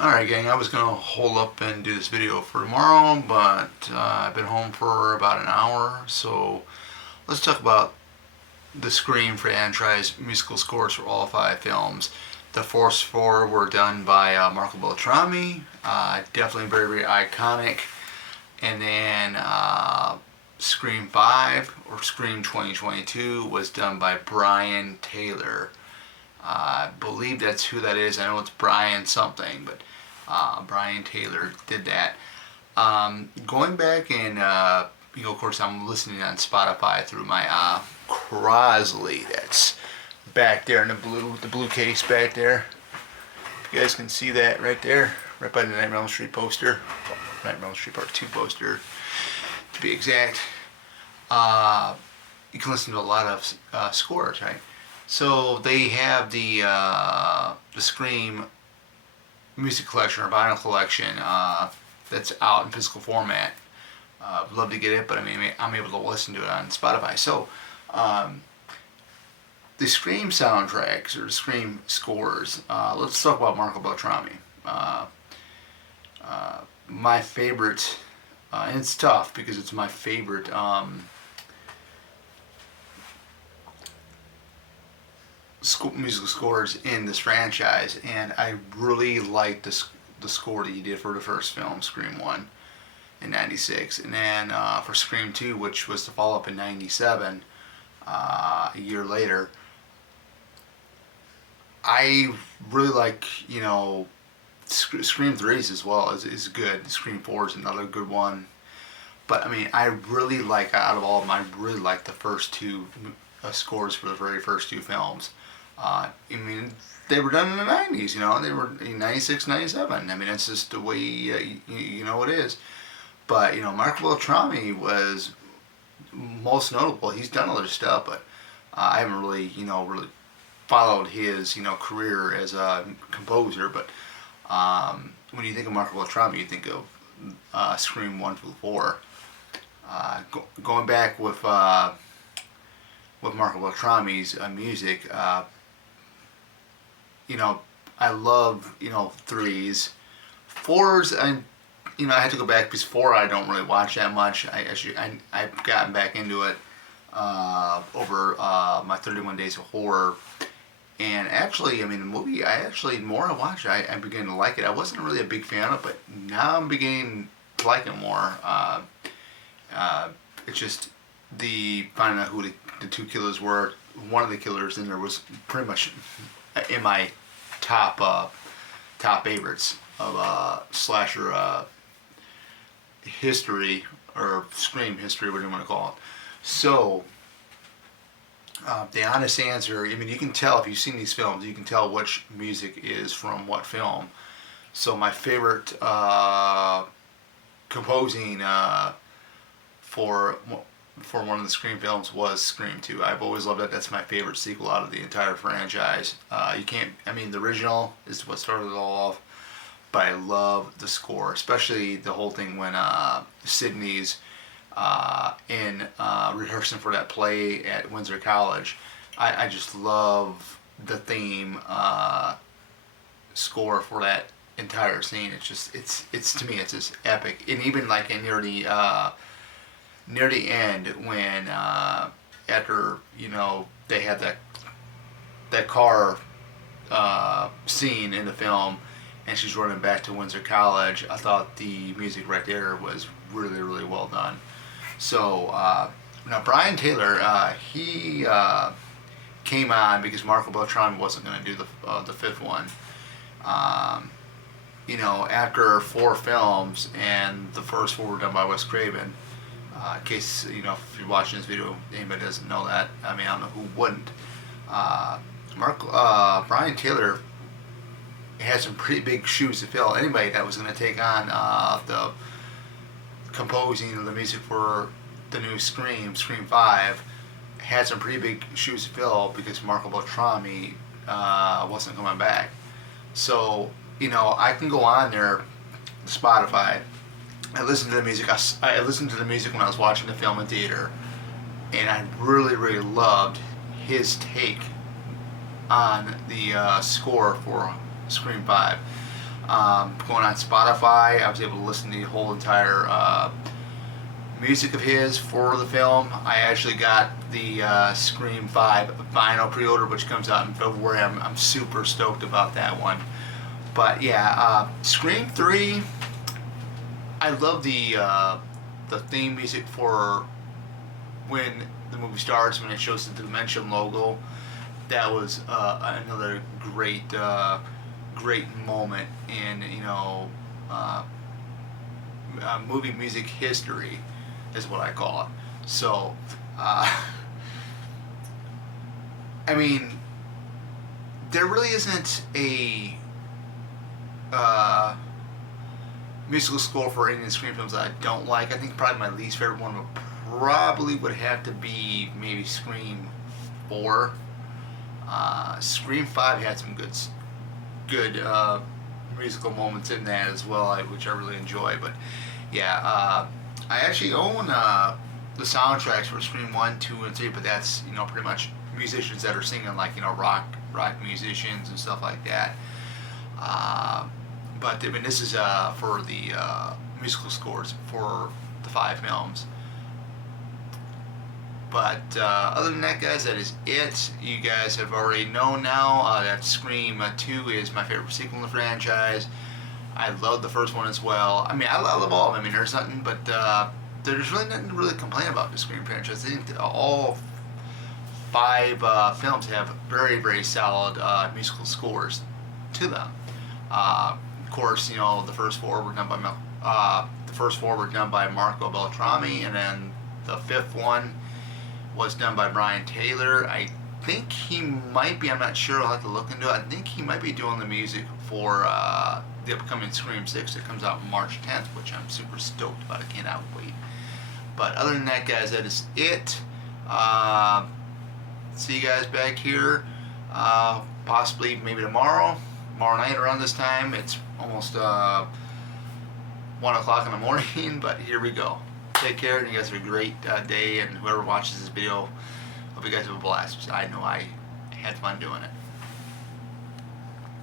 Alright gang, I was going to hold up and do this video for tomorrow, but I've been home for about an hour, so let's talk about the Scream franchise musical scores for all 5 films. The first 4 were done by Marco Beltrami, definitely very, very iconic. And then Scream 5, or Scream 2022, was done by Brian Taylor. I believe that's who that is. I know it's Brian something, but Brian Taylor did that. Going back and, of course, I'm listening on Spotify through my Crosley that's back there in the blue case back there. If you guys can see that right there, right by the Nightmare on Elm Street poster. Nightmare on Elm Street Part 2 poster, to be exact. You can listen to a lot of scores, right? So they have the Scream music collection or vinyl collection that's out in physical format. Would love to get it, but I'm able to listen to it on Spotify. So the Scream soundtracks or the Scream scores. Let's talk about Marco Beltrami. My favorite, and it's tough because it's my favorite. Musical scores in this franchise, and I really like the score that he did for the first film, Scream 1, in '96, and then for Scream 2, which was to follow up in '97, a year later. I really like, Scream 3's as well is good. Scream 4 is another good one. But I really like, out of all of them, I really like the first 2 scores for the very first 2 films. They were done in the '90s, they were in '96, '97. That's just the way, it is. But, Marco Beltrami was most notable. He's done other stuff, but I haven't really, really followed his, career as a composer. But when you think of Marco Beltrami, you think of Scream 1 through 4. Going back with Marco Beltrami's music, I love, 3s. 4s, I had to go back because 4 I don't really watch that much. I've gotten back into it over my 31 Days of Horror. And actually, the movie, the more I watch it, I begin to like it. I wasn't really a big fan of it, but now I'm beginning to like it more. It's just finding out who the 2 killers were. One of the killers in there was pretty much in my top favorites of slasher history, or Scream history, whatever you want to call it. So the honest answer, you can tell if you've seen these films, you can tell which music is from what film. So my favorite composing for one of the Scream films was Scream 2. I've always loved it. That's my favorite sequel out of the entire franchise. The original is what started it all off, but I love the score, especially the whole thing when Sidney's in rehearsing for that play at Windsor College. I just love the theme score for that entire scene. It's to me, it's just epic. And even like near the end, when after they had that car scene in the film, and she's running back to Windsor College, I thought the music right there was really, really well done. So now Brian Taylor, he came on because Marco Beltrami wasn't going to do the 5th one. After 4 films, and the first 4 were done by Wes Craven. In case, if you're watching this video, anybody doesn't know that, I don't know who wouldn't. Brian Taylor had some pretty big shoes to fill. Anybody that was going to take on the composing of the music for the new Scream 5, had some pretty big shoes to fill because Marco Beltrami wasn't coming back. So, I can go on there, Spotify. I listened to the music. I listened to the music when I was watching the film in theater, and I really, really loved his take on the score for Scream 5. Going on Spotify, I was able to listen to the whole entire music of his for the film. I actually got the Scream 5 vinyl pre-order, which comes out in February. I'm super stoked about that one. But yeah, Scream 3, I love the theme music for when the movie starts, when it shows the Dimension logo. That was another great moment in movie music history, is what I call it. So, I mean, there really isn't a musical score for any of the Scream films that I don't like. I think probably my least favorite one would have to be maybe Scream 4. Scream 5 had some good musical moments in that as well, which I really enjoy. But yeah, I actually own the soundtracks for Scream 1, 2, and 3, but that's pretty much musicians that are singing, like rock musicians and stuff like that. But I mean, this is for the musical scores for the 5 films. But other than that, guys, that is it. You guys have already known now that Scream 2 is my favorite sequel in the franchise. I love the first one as well. I mean, I love all of them. I mean, there's nothing, but there's really nothing to really complain about the Scream franchise. I think that all 5 films have very solid musical scores to them. Of course, the first 4 were done by Marco Beltrami, and then the 5th one was done by Brian Taylor. I think he might be, I'm not sure, I'll have to look into it. I think he might be doing the music for the upcoming Scream 6 that comes out March 10th, which I'm super stoked about. I cannot wait. But other than that, guys, that is it. See you guys back here possibly maybe tomorrow night around this time. It's almost 1 o'clock in the morning, but here we go. Take care, and you guys have a great day, and whoever watches this video, hope you guys have a blast. I know I had fun doing it.